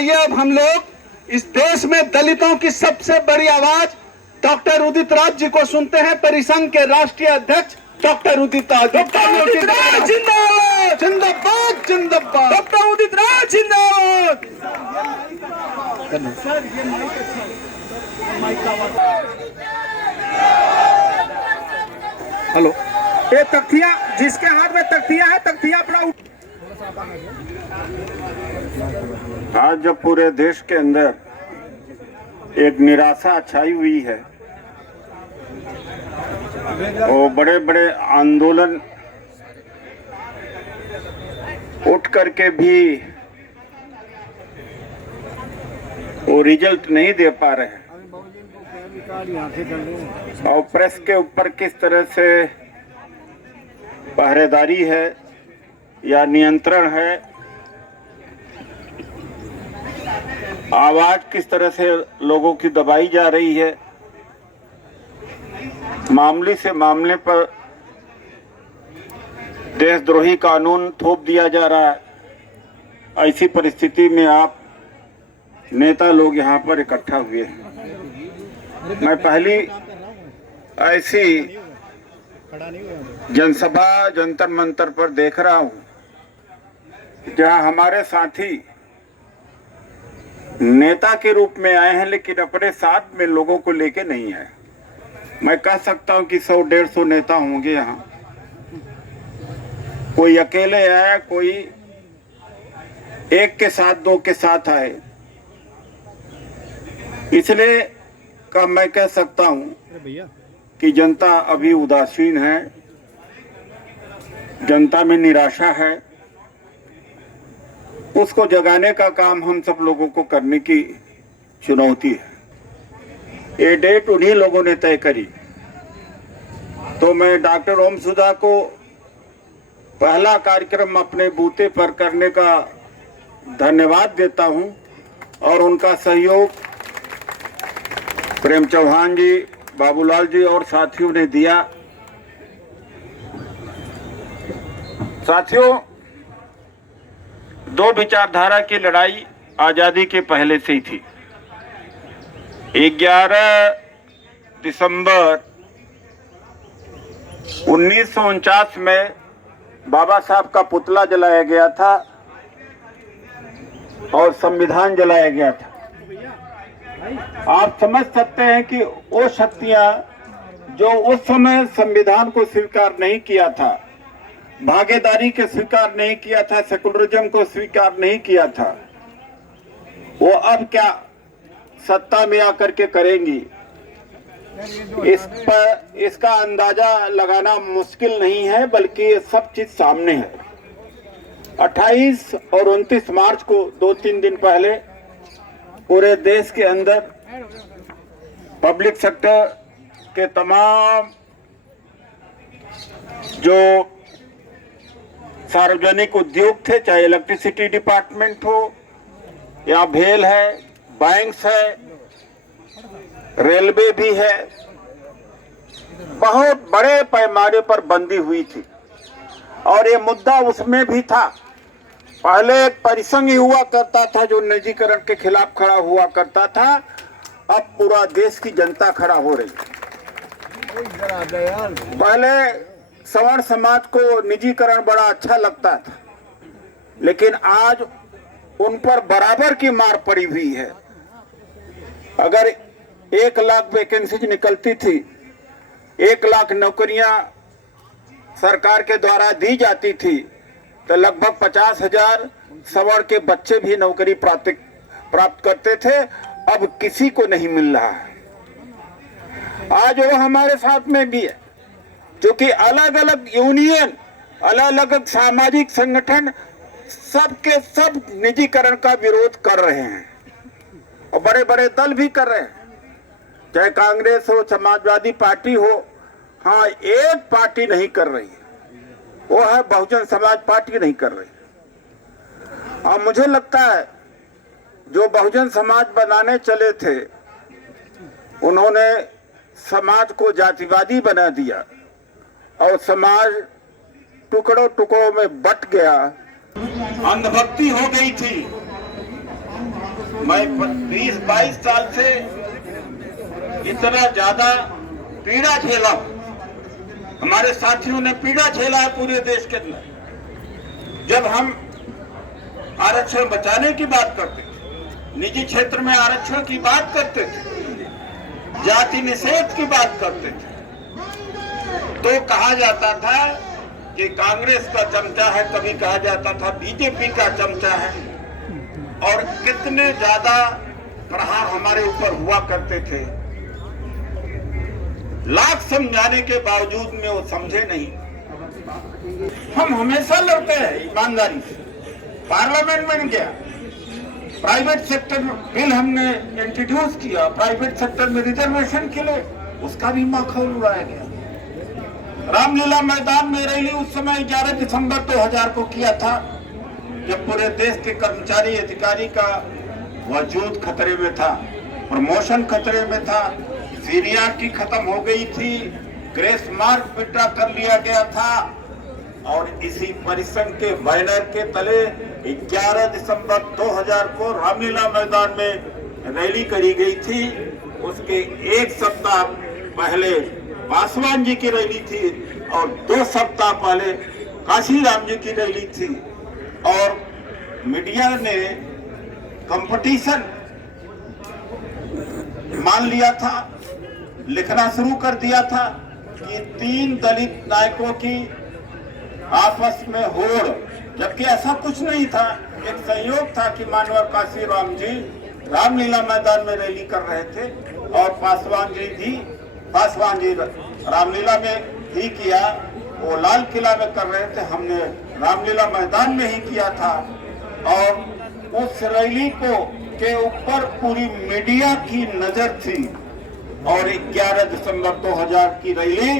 आइए अब हम लोग इस देश में दलितों की सबसे बड़ी आवाज डॉक्टर उदित राज जी को सुनते हैं। परिसंघ के राष्ट्रीय अध्यक्ष डॉक्टर उदित राज। डॉक्टर उदित राज जिंदाबाद, जिंदाबाद जिंदाबाद। डॉक्टर उदित राज जिंदाबाद। हेलो, ये तख्तियां, जिसके हाथ में तख्तियां है, तख्तियां अपना आज जब पूरे देश के अंदर एक निराशा छाई हुई है और बड़े बड़े आंदोलन उठ करके भी वो रिजल्ट नहीं दे पा रहे हैं और प्रेस के ऊपर किस तरह से पहरेदारी है या नियंत्रण है, आवाज किस तरह से लोगों की दबाई जा रही है, मामले से मामले पर देशद्रोही कानून थोप दिया जा रहा है। ऐसी परिस्थिति में आप नेता लोग यहाँ पर इकट्ठा हुए हैं। मैं पहली ऐसी जनसभा जंतर मंतर पर देख रहा हूँ जहाँ हमारे साथी नेता के रूप में आए हैं लेकिन अपने साथ में लोगों को लेके नहीं आए। मैं कह सकता हूं कि 100-150 नेता होंगे यहाँ। कोई अकेले आया, कोई एक के साथ, दो के साथ आए। इसलिए का मैं कह सकता हूं कि जनता अभी उदासीन है, जनता में निराशा है। उसको जगाने का काम हम सब लोगों को करने की चुनौती है। ये डेट उन्हीं लोगों ने तय करी। तो मैं डॉक्टर ओम सुधा को पहला कार्यक्रम अपने बूते पर करने का धन्यवाद देता हूं और उनका सहयोग प्रेम चौहान जी, बाबूलाल जी और साथियों ने दिया। साथियों, दो विचारधारा की लड़ाई आजादी के पहले से ही थी। 11 दिसंबर 1949 में बाबा साहब का पुतला जलाया गया था और संविधान जलाया गया था। आप समझ सकते हैं कि वो शक्तियां जो उस समय संविधान को स्वीकार नहीं किया था, भागीदारी के स्वीकार नहीं किया था, सेकुलरिज्म को स्वीकार नहीं किया था, वो अब क्या सत्ता में आकर के करेंगी। इस पर इसका अंदाजा लगाना मुश्किल नहीं है, बल्कि ये सब चीज सामने है। 28 और 29 मार्च को 2-3 दिन पहले पूरे देश के अंदर पब्लिक सेक्टर के तमाम जो सार्वजनिक उद्योग थे, चाहे इलेक्ट्रिसिटी डिपार्टमेंट हो या भेल है, बैंक्स है, रेलवे भी है, बहुत बड़े पैमाने पर बंदी हुई थी। और ये मुद्दा उसमें भी था। पहले एक परिसंघ ही हुआ करता था जो निजीकरण के खिलाफ खड़ा हुआ करता था, अब पूरा देश की जनता खड़ा हो रही है। पहले सवर्ण समाज को निजीकरण बड़ा अच्छा लगता था, लेकिन आज उन पर बराबर की मार पड़ी हुई है। अगर 1 लाख वैकेंसी निकलती थी, 1 लाख नौकरियां सरकार के द्वारा दी जाती थी, तो लगभग 50,000 सवर्ण के बच्चे भी नौकरी प्राप्त करते थे। अब किसी को नहीं मिल रहा है। आज वो हमारे साथ में भी है, जो कि अलग अलग यूनियन, अलग अलग सामाजिक संगठन सब के सब निजीकरण का विरोध कर रहे हैं और बड़े बड़े दल भी कर रहे हैं, चाहे कांग्रेस हो, समाजवादी पार्टी हो। हाँ, एक पार्टी नहीं कर रही है, वो है बहुजन समाज पार्टी नहीं कर रही। और मुझे लगता है जो बहुजन समाज बनाने चले थे, उन्होंने समाज को जातिवादी बना दिया और समाज टुकड़ों टुकड़ों में बट गया। अंधभक्ति हो गई थी। मैं 20-22 साल से इतना ज्यादा पीड़ा झेला हूं। हमारे साथियों ने पीड़ा झेला है पूरे देश के अंदर। जब हम आरक्षण बचाने की बात करते थे, निजी क्षेत्र में आरक्षण की बात करते थे, जाति निषेध की बात करते थे, तो कहा जाता था कि कांग्रेस का चमचा है, कभी कहा जाता था बीजेपी का चमचा है, और कितने ज्यादा प्रहार हमारे ऊपर हुआ करते थे। लाख समझाने के बावजूद में वो समझे नहीं। हम हमेशा लड़ते हैं ईमानदारी से। पार्लियामेंट में गया, प्राइवेट सेक्टर बिल हमने इंट्रोड्यूस किया, प्राइवेट सेक्टर में रिजर्वेशन के लिए, उसका भी माखौल उड़ाया गया। रामलीला मैदान में रैली उस समय 11 दिसंबर 2000 को किया था, जब पूरे देश के कर्मचारी अधिकारी का वजूद खतरे में था, प्रमोशन खतरे में था, सीनियरिटी खत्म हो गई थी, ग्रेस मार्क विड्रॉ कर लिया गया था। और इसी परिसंघ के बैनर के तले 11 दिसंबर 2000 को रामलीला मैदान में रैली करी गई थी। उसके एक सप्ताह पहले पासवान जी की रैली थी और 2 सप्ताह पहले काशीराम जी की रैली थी। और मीडिया ने कंपटीशन मान लिया था, लिखना शुरू कर दिया था कि 3 दलित नायकों की आपस में होड़, जबकि ऐसा कुछ नहीं था। एक संयोग था कि मानवर काशीराम जी रामलीला मैदान में रैली कर रहे थे और पासवान जी रामलीला में ही किया, वो लाल किला में कर रहे थे, हमने रामलीला मैदान में ही किया था। और उस रैली को के ऊपर पूरी मीडिया की नजर थी और 11 दिसंबर 2000 की रैली